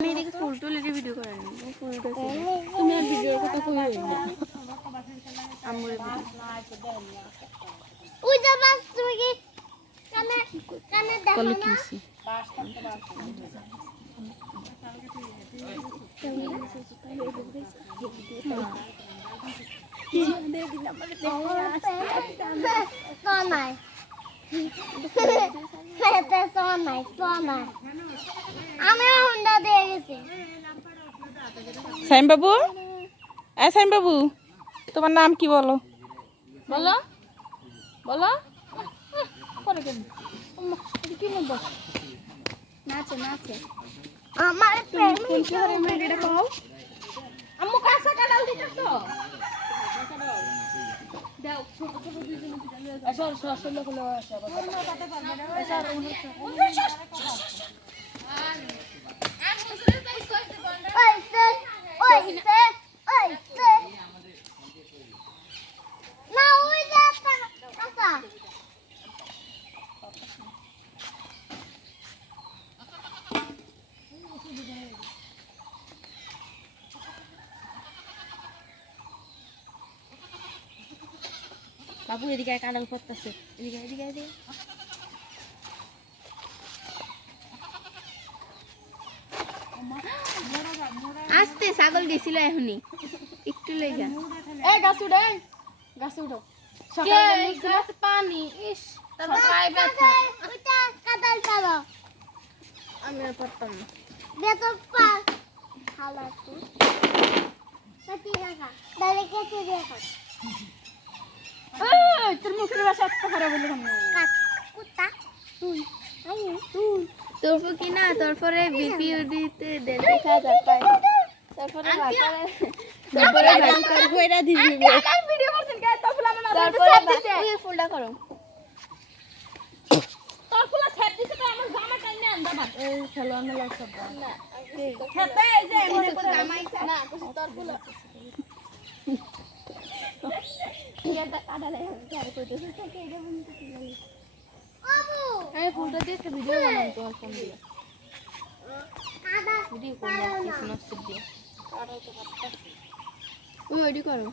আমি এদিকে ফুল টুলের ভিডিও করে নি ফুল তুমি আর ভিডিওর কথা কই হইল আমরে ওই যে বাস তুমি কি কানে কানে দেখো বলে না কিছি সোনাই এটা সোনাই সোনাই আমি হুন্ডা দিয়ে গেছি সাইম বাবু সাইম বাবু তোমার নাম কি বলো বলো বলো করে কেন কি নেব নাচে নাচে আমার প্রেম কোন শহরে মেয়েটা পাও আম্মু কাঁচা কাঁঠাল দিতেছ দাও ছোট ছোট দুইজন আসল আসল হলো আসে আবার না ওই যে আচ্ছা বাবু এদিকে কাঁঠাল পড়তেছে এদিকে এদিকে এদিকে আস্তে ছাগল গেছিল এখনই একটু লেগা এই গাছ উঠে গাছ উঠো সকালে গাছ পানি ইস তারপর পায়ে ব্যথা ওইটা কাদাল পাবো আমি আর পারতাম না বেতন পা খালা তো কাটি রাখা ডালে কেটে রাখা এই তোর মুখের ভাষা এত খারাপ হলো কেন কাট কুত্তা তুই আই তুই তোরপর কি না তারপরে বিপিওডিতে 1,500 পাই তারপরে তারপরে ভাই কইরা দিবি ভিডিও করছেন কে তো ফুলা না তারপরে ফুলটা করো তোর ফুলা ছেড় দিছে তো আমার জামা টাইনে আনবা না এই খেলো আমি লাগছ না খেতে এই যে এমনি করে জামাই না তোর ফুলা এটা কাটালে আর কইতেছে থেকে এটা বন্ধ করে আবু এই ফুলটা দিয়ে একটা ভিডিও বানাও তো ফোন দিয়ে কাদা ভিডিও করো কিছু না দিয়ে ওই ওইডি করো